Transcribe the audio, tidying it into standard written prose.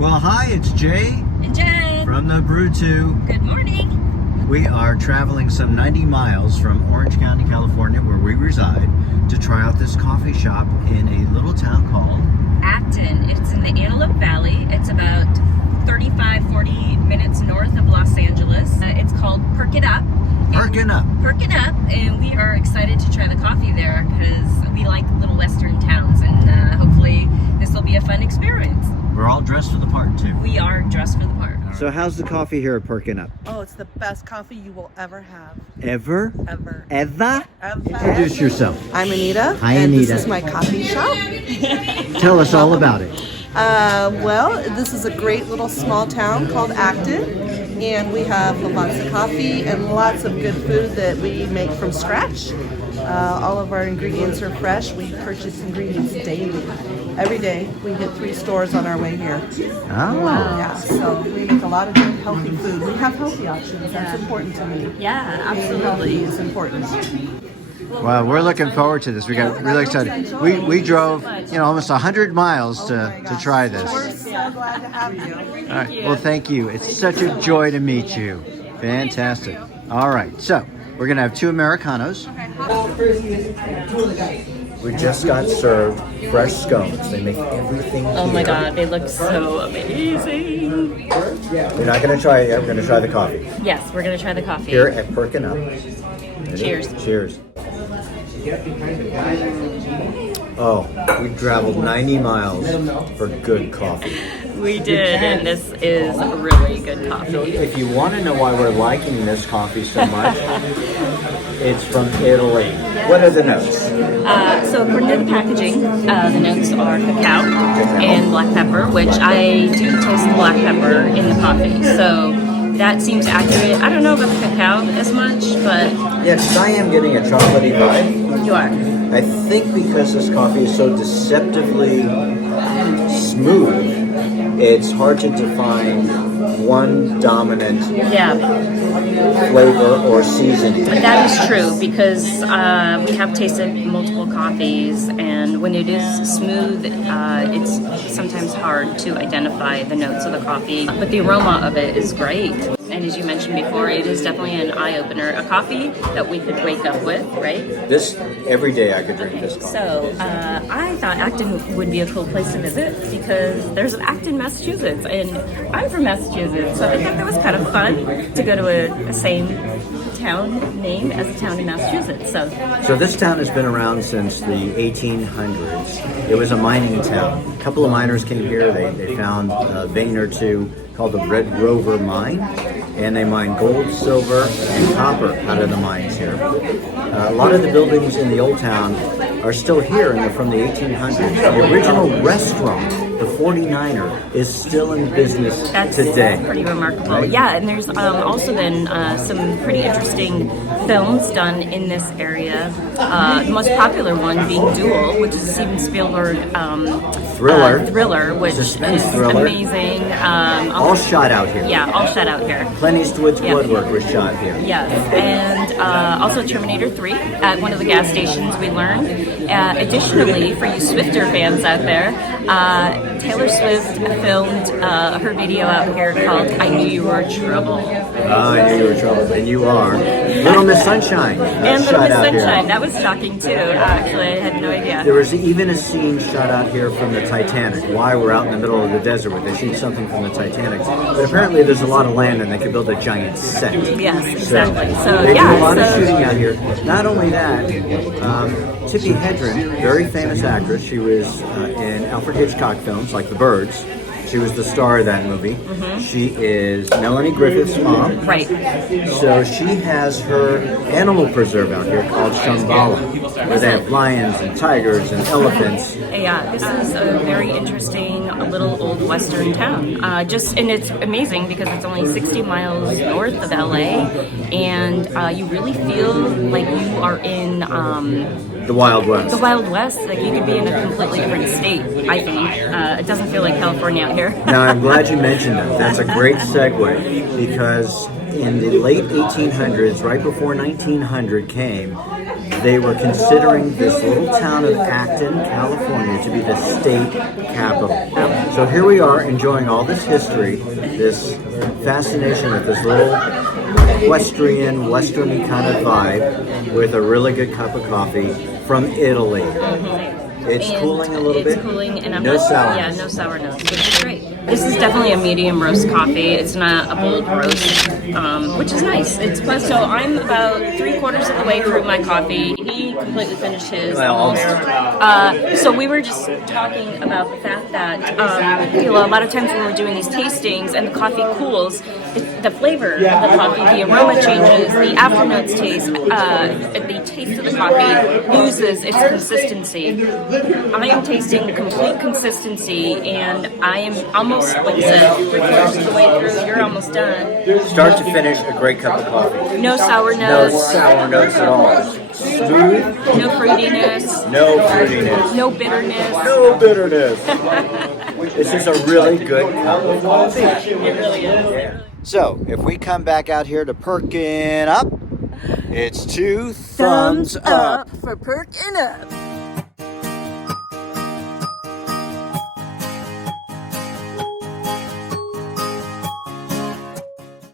Well, hi, it's Jay and Jen from the Brew 2. Good morning. We are traveling some 90 miles from Orange County, California, where we reside, to try out this coffee shop in a little town called Acton. It's in the Antelope Valley. It's about 35-40 minutes north of Los Angeles. It's called PerkinUp. PerkinUp, and we are excited to try the coffee there because we like little western towns, and hopefully this will be a fun experience. We're all dressed for the part, too. We are dressed for the part. So how's the coffee here at PerkinUp? Oh, it's the best coffee you will ever have. Ever? Ever. Ever? Ever. Introduce yourself. I'm Anita. Hi, and Anita. This is my coffee shop. Tell us all about it. Well, this is a great little small town called Acton, and we have lots of coffee and lots of good food that we make from scratch. All of our ingredients are fresh. We purchase ingredients daily. Every day we hit 3 stores on our way here. Oh. Yeah, so we make a lot of good healthy food. We have healthy options. That's important to me. Yeah, Being healthy is important. Well, we're looking forward to this. We got really excited. We drove, almost 100 miles to try this. We're so glad to have you. All right. Well, thank you. It's such a joy to meet you. Fantastic. All right. So we're going to have 2 Americanos. We just got served fresh scones. They make everything Oh my here. God, they look so amazing. We're not going to try it yet. We're going to try the coffee. Yes, we're going to try the coffee. Here at PerkinUp. Cheers. Cheers. Oh, we traveled 90 miles for good coffee. We did, and this is really good coffee. If you want to know why we're liking this coffee so much, it's from Italy. What are the notes? So according to the packaging, the notes are cacao and black pepper, which I do taste the black pepper in the coffee. So that seems accurate. I don't know about the cacao as much, but Yes, I am getting a chocolatey vibe. you are. I think because this coffee is so deceptively smooth, it's hard to define one dominant flavor or seasoning. That is true because we have tasted multiple coffees, and when it is smooth, it's sometimes hard to identify the notes of the coffee. But the aroma of it is great. And as you mentioned before, it is definitely an eye-opener. A coffee that we could wake up with, right? This, every day I could drink this coffee. So I thought Acton would be a cool place to visit because there's an Acton, Massachusetts, and I'm from Massachusetts, so I thought that was kind of fun to go to a same town name as a town in Massachusetts. So this town has been around since the 1800s. It was a mining town. A couple of miners came here. They found a vein or two called the Red Rover Mine, and they mined gold, silver, and copper out of the mines here. A lot of the buildings in the old town are still here, and they're from the 1800s. The original restaurant, the 49er, is still in business today. That's pretty remarkable. Yeah, and there's also been some pretty interesting films done in this area. The most popular one being Duel, which is a Steven Spielberg thriller, which Suspense is thriller. amazing. All shot out here. Yeah, all shot out here. Clint Eastwood's Bloodwork was shot here. Yes, and also Terminator 3 at one of the gas stations we learned. Additionally, for you Swifter fans out there, Taylor Swift filmed her video out here called I Knew You Were Trouble. I knew you were trouble, and you are. Little Miss Sunshine. And Little Miss Sunshine, that was shocking too. Actually, I had no idea. There was even a scene shot out here from the Titanic. Why we're out in the middle of the desert where they shoot something from the Titanic. But apparently there's a lot of land and they could build a giant set. Yes, exactly. So they do yeah, a lot of shooting out here. Not only that, Tippi Hedren, very famous actress. She was in Alfred Hitchcock films like The Birds. She was the star of that movie. Mm-hmm. She is Melanie Griffith's mom. Right. So she has her animal preserve out here called Shambhala, where they have lions and tigers and elephants. Yeah, this is a very interesting little old western town. And it's amazing because it's only 60 miles north of LA, and you really feel like you are in The Wild West. the Wild West. Like you could be in a completely different state. I think it doesn't feel like California out here. Now, I'm glad you mentioned that. That's a great segue because in the late 1800s, right before 1900 came, they were considering this little town of Acton, California, to be the state capital. So here we are enjoying all this history, this fascination with this little equestrian, westerny kind of vibe with a really good cup of coffee from Italy. It's And cooling a little bit. It's cooling, and I'm No not, sourness. Yeah, no sour notes, which is great. This is definitely a medium roast coffee. It's not a bold roast, which is nice. It's plus. So I'm about 3/4 of the way through my coffee. He completely finished his almost. So we were just talking about the fact that a lot of times when we're doing these tastings and the coffee cools, the flavor of the coffee, the aroma changes, the afternotes taste, the taste of the coffee loses its consistency. I am tasting complete consistency, and I am almost, like I said, 3/4 of the way through. You're almost done. Start to finish, a great cup of coffee. No sour No notes, sour notes at all. Smooth, no fruitiness, no fruitiness, no bitterness. no bitterness. This is a really good cup of coffee. It really is. So, if we come back out here to PerkinUp, it's 2 thumbs up. for PerkinUp.